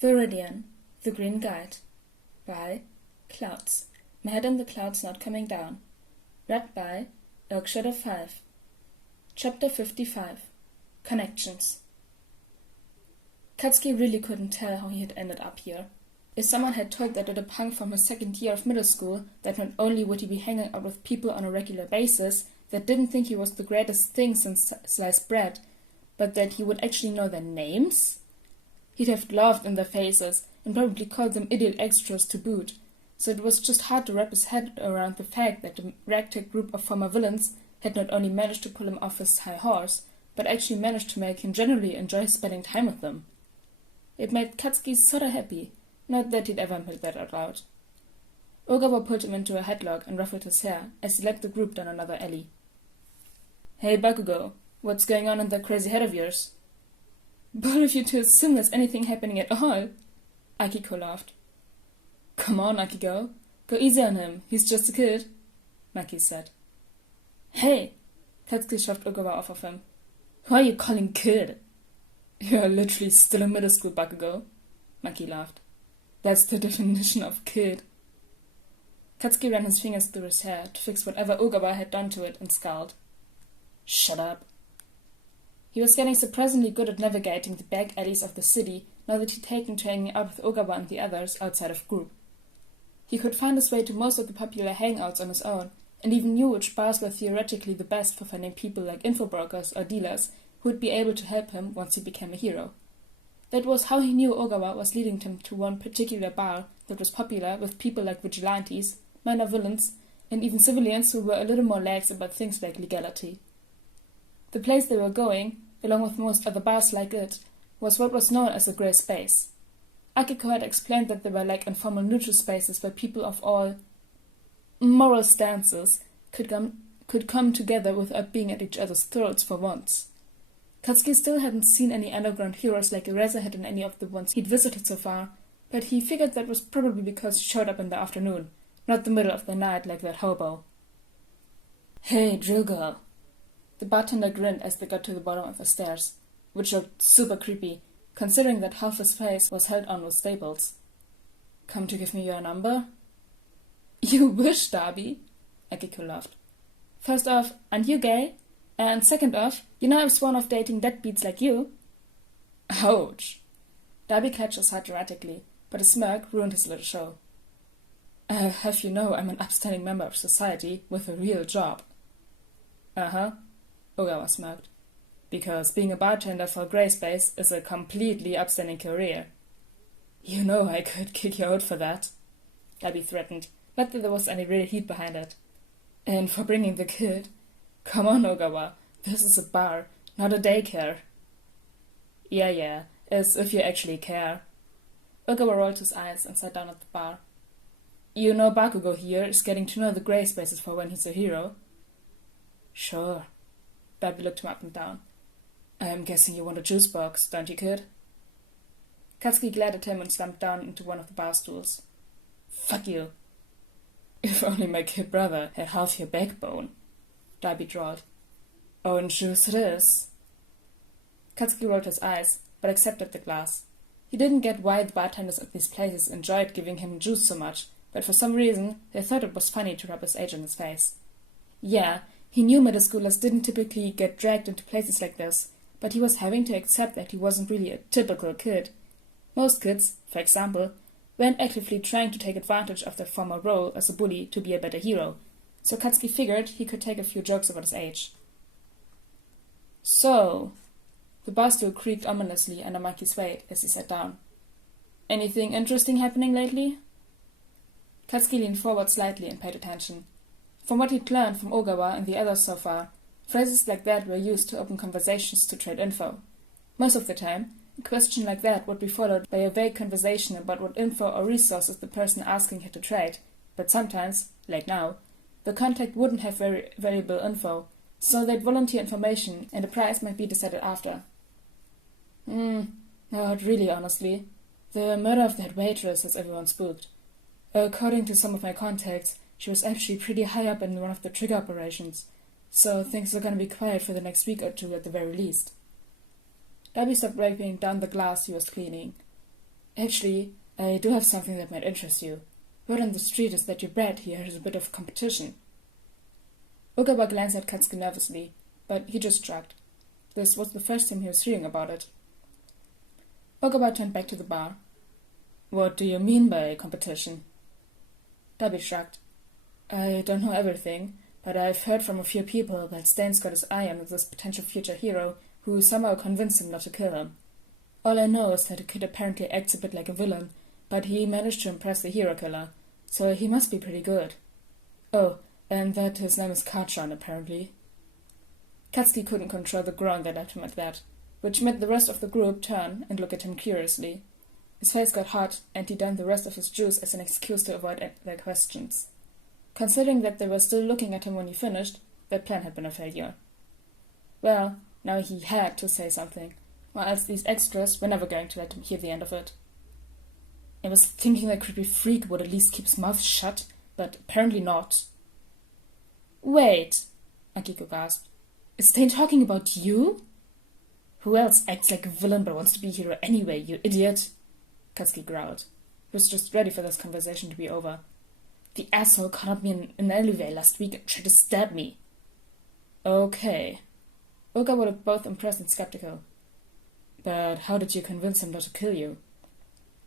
Viridian, The Green Guide, by Clouds. My Head in the Clouds Not Coming Down. Read by Oooh. Chapter 55. Connections. Katsuki really couldn't tell how he had ended up here. If someone had told that little punk from his second year of middle school that not only would he be hanging out with people on a regular basis that didn't think he was the greatest thing since sliced bread, but that he would actually know their names? He'd have laughed in their faces and probably called them idiot extras to boot, so it was just hard to wrap his head around the fact that the ragtag group of former villains had not only managed to pull him off his high horse, but actually managed to make him generally enjoy spending time with them. It made Katsuki sorta happy, not that he'd ever admit that out loud. Ogawa pulled him into a headlock and ruffled his hair as he led the group down another alley. "Hey Bakugo, what's going on in that crazy head of yours?" "Bold of you to assume there's anything happening at all," Akiko laughed. "Come on, Akiko. Go easy on him. He's just a kid," Maki said. "Hey!" Katsuki shoved Ogawa off of him. "Who are you calling kid?" "You're literally still in middle school, Bakugo," Maki laughed. "That's the definition of kid." Katsuki ran his fingers through his hair to fix whatever Ogawa had done to it and scowled. "Shut up." He was getting surprisingly good at navigating the back alleys of the city now that he'd taken to hanging out with Ogawa and the others outside of group. He could find his way to most of the popular hangouts on his own, and even knew which bars were theoretically the best for finding people like infobrokers or dealers who would be able to help him once he became a hero. That was how he knew Ogawa was leading him to one particular bar that was popular with people like vigilantes, minor villains, and even civilians who were a little more lax about things like legality. The place they were going, along with most other bars like it, was what was known as a grey space. Akiko had explained that they were like informal neutral spaces where people of all moral stances could come together without being at each other's throats for once. Katsuki still hadn't seen any underground heroes like Eraserhead in any of the ones he'd visited so far, but he figured that was probably because he showed up in the afternoon, not the middle of the night like that hobo. "Hey, drill girl." The bartender grinned as they got to the bottom of the stairs, which looked super creepy, considering that half his face was held on with staples. "Come to give me your number?" "You wish, Darby," Akiko laughed. "First off, aren't you gay? And second off, you know I've sworn off dating deadbeats like you." Ouch. Darby clutched his heart dramatically, but a smirk ruined his little show. "I'll have you know I'm an upstanding member of society with a real job." "Uh-huh," Ogawa smirked. "Because being a bartender for a grey space is a completely upstanding career." "You know I could kick you out for that," Darby threatened, not that there was any real heat behind it. "And for bringing the kid. Come on, Ogawa, this is a bar, not a daycare." Yeah, as if you actually care." Ogawa rolled his eyes and sat down at the bar. "You know Bakugo here is getting to know the grey spaces for when he's a hero." "Sure." Darby looked him up and down. "I'm guessing you want a juice box, don't you, kid?" Katsuki glared at him and slumped down into one of the bar stools. "Fuck you." "If only my kid brother had half your backbone," Darby drawled. "Orange juice it is." Katsuki rolled his eyes, but accepted the glass. He didn't get why the bartenders at these places enjoyed giving him juice so much, but for some reason they thought it was funny to rub his age on his face. Yeah, he knew middle schoolers didn't typically get dragged into places like this, but he was having to accept that he wasn't really a typical kid. Most kids, for example, weren't actively trying to take advantage of their former role as a bully to be a better hero, so Katsuki figured he could take a few jokes about his age. "So," the bar stool creaked ominously under Maki's weight as he sat down. "Anything interesting happening lately?" Katsuki leaned forward slightly and paid attention. From what he'd learned from Ogawa and the others so far, phrases like that were used to open conversations to trade info. Most of the time, a question like that would be followed by a vague conversation about what info or resources the person asking had to trade, but sometimes, like now, the contact wouldn't have very valuable info, so they'd volunteer information and the price might be decided after. Not really, honestly. The murder of that waitress has everyone spooked. According to some of my contacts, she was actually pretty high up in one of the trigger operations, so things are gonna be quiet for the next week or two at the very least. Darby stopped wiping down the glass he was cleaning. Actually, I do have something that might interest you. Word on the street is that your brat here has a bit of competition. Ogawa glanced at Katsuki nervously, but he just shrugged. This was the first time he was hearing about it. Ogawa turned back to the bar. What do you mean by competition? Darby shrugged. I don't know everything, but I've heard from a few people that Stain's got his eye on this potential future hero who somehow convinced him not to kill him. All I know is that the kid apparently acts a bit like a villain, but he managed to impress the hero killer, so he must be pretty good. Oh, and that his name is Kachan, apparently. Katsuki couldn't control the groan that left him at that, which made the rest of the group turn and look at him curiously. His face got hot, and he downed the rest of his juice as an excuse to avoid their questions. Considering that they were still looking at him when he finished, their plan had been a failure. Well, now he had to say something, or else these extras were never going to let him hear the end of it. I was thinking that creepy freak would at least keep his mouth shut, but apparently not. Wait, Akiko gasped. Is Stain talking about you? Who else acts like a villain but wants to be a hero anyway, you idiot? Katsuki growled. He was just ready for this conversation to be over. The asshole caught me in an alleyway last week and tried to stab me. Okay. Oka would have both impressed and skeptical. But how did you convince him not to kill you?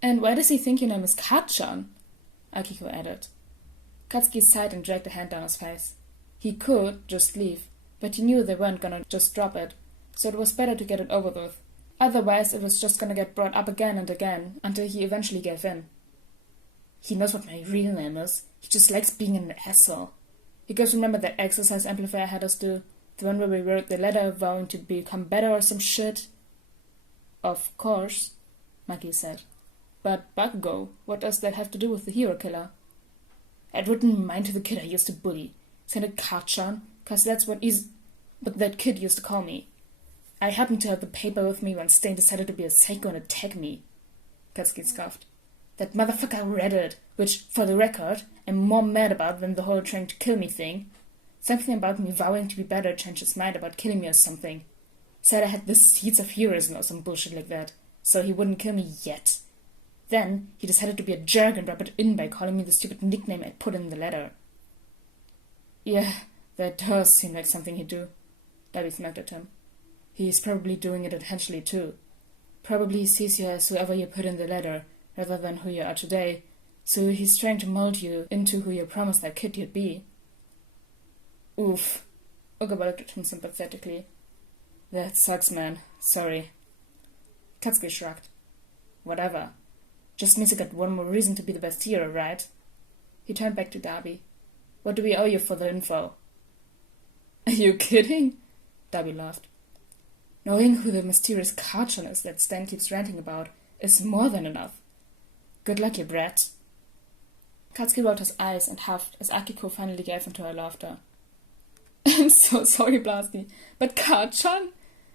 And why does he think your name is Kachan? Akiko added. Katsuki sighed and dragged a hand down his face. He could just leave, but he knew they weren't gonna just drop it, so it was better to get it over with. Otherwise, it was just gonna get brought up again and again, until he eventually gave in. He knows what my real name is. He just likes being an asshole. You guys remember that exercise amplifier had us do? The one where we wrote the letter vowing to become better or some shit? Of course, Maki said. But Bakugo, what does that have to do with the hero killer? I'd written mine to the kid I used to bully. Sent it Kachan, 'cause that's what that kid used to call me. I happened to have the paper with me when Stain decided to be a psycho and attack me. Katsuki scoffed. That motherfucker read it, which, for the record, I'm more mad about than the whole trying to kill me thing. Something about me vowing to be better changed his mind about killing me or something. Said I had the seeds of heroism or some bullshit like that, so he wouldn't kill me yet. Then he decided to be a jerk and rub it in by calling me the stupid nickname I put in the letter. Yeah, that does seem like something he'd do. Darby smirked at him. He's probably doing it intentionally too. Probably sees you as whoever you put in the letter, rather than who you are today, so he's trying to mold you into who you promised that kid you'd be. Oof. Ogawa looked at him sympathetically. That sucks, man. Sorry. Katsuki shrugged. Whatever. Just means I got one more reason to be the best hero, right? He turned back to Darby. What do we owe you for the info? Are you kidding? Darby laughed. Knowing who the mysterious Kachan is that Stan keeps ranting about is more than enough. Good luck, you brat. Katsuki rolled his eyes and huffed as Akiko finally gave into her laughter. I'm so sorry, Blasty, but Kachan?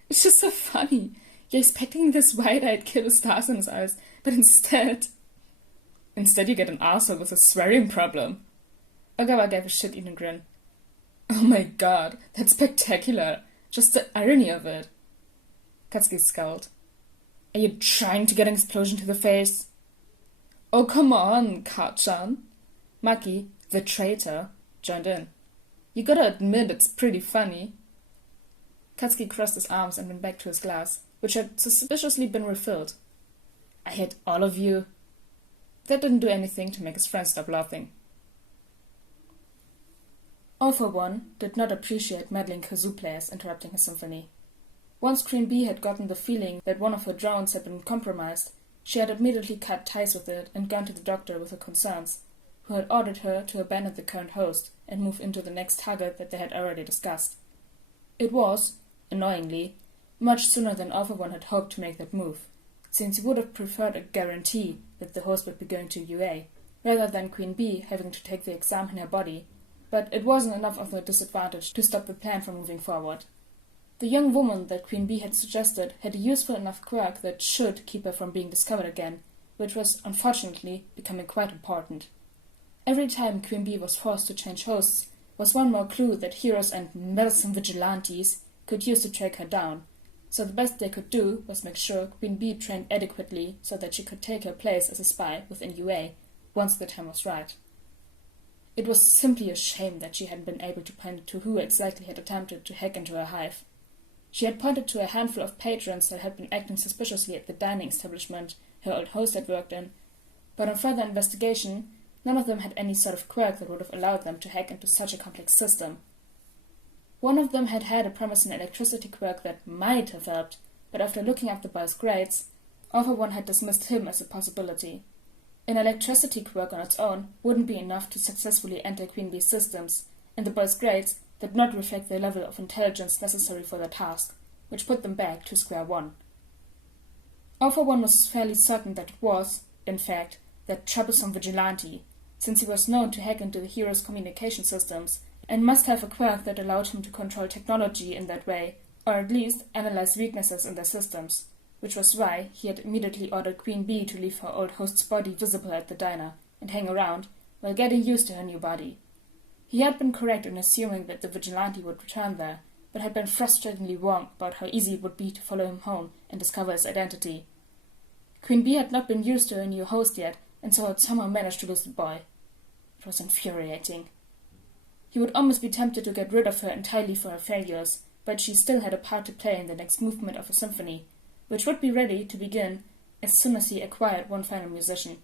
It's just so funny. You're expecting this wide-eyed kid with stars in his eyes, but instead you get an arsehole with a swearing problem. Ogawa gave a shit-eating grin. Oh my god, that's spectacular. Just the irony of it. Katsuki scowled. Are you trying to get an explosion to the face? Oh, come on, Kachan. Maki, the traitor, joined in. You gotta admit it's pretty funny. Katsuki crossed his arms and went back to his glass, which had suspiciously been refilled. I hate all of you. That didn't do anything to make his friends stop laughing. All for One did not appreciate meddling kazoo players interrupting his symphony. Once Queen Bee had gotten the feeling that one of her drones had been compromised, she had immediately cut ties with it and gone to the doctor with her concerns, who had ordered her to abandon the current host and move into the next target that they had already discussed. It was, annoyingly, much sooner than All for One had hoped to make that move, since he would have preferred a guarantee that the host would be going to UA, rather than Queen Bee having to take the exam in her body, but it wasn't enough of a disadvantage to stop the plan from moving forward. The young woman that Queen Bee had suggested had a useful enough quirk that should keep her from being discovered again, which was, unfortunately, becoming quite important. Every time Queen Bee was forced to change hosts was one more clue that heroes and meddlesome vigilantes could use to track her down, so the best they could do was make sure Queen Bee trained adequately so that she could take her place as a spy within UA once the time was right. It was simply a shame that she hadn't been able to point to who exactly had attempted to hack into her hive. She had pointed to a handful of patrons that had been acting suspiciously at the dining establishment her old host had worked in, but on further investigation, none of them had any sort of quirk that would have allowed them to hack into such a complex system. One of them had had a promising electricity quirk that might have helped, but after looking up the boy's grades, Alpha 1 had dismissed him as a possibility. An electricity quirk on its own wouldn't be enough to successfully enter Queen Bee's systems, and the boy's grades did not reflect the level of intelligence necessary for the task, which put them back to square one. Alpha 1 was fairly certain that it was, in fact, that troublesome vigilante, since he was known to hack into the hero's communication systems and must have a quirk that allowed him to control technology in that way, or at least analyze weaknesses in their systems, which was why he had immediately ordered Queen Bee to leave her old host's body visible at the diner and hang around while getting used to her new body. He had been correct in assuming that the vigilante would return there, but had been frustratingly wrong about how easy it would be to follow him home and discover his identity. Queen Bee had not been used to her new host yet, and so had somehow managed to lose the boy. It was infuriating. He would almost be tempted to get rid of her entirely for her failures, but she still had a part to play in the next movement of a symphony, which would be ready to begin as soon as he acquired one final musician.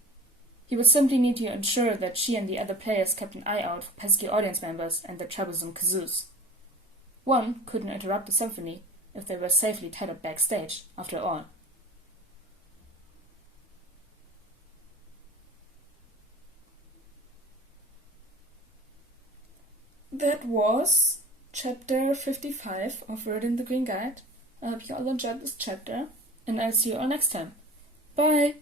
He would simply need to ensure that she and the other players kept an eye out for pesky audience members and their troublesome kazoos. One couldn't interrupt the symphony if they were safely tethered backstage, after all. That was chapter 55 of Viridian the Green Guide. I hope you all enjoyed this chapter, and I'll see you all next time. Bye!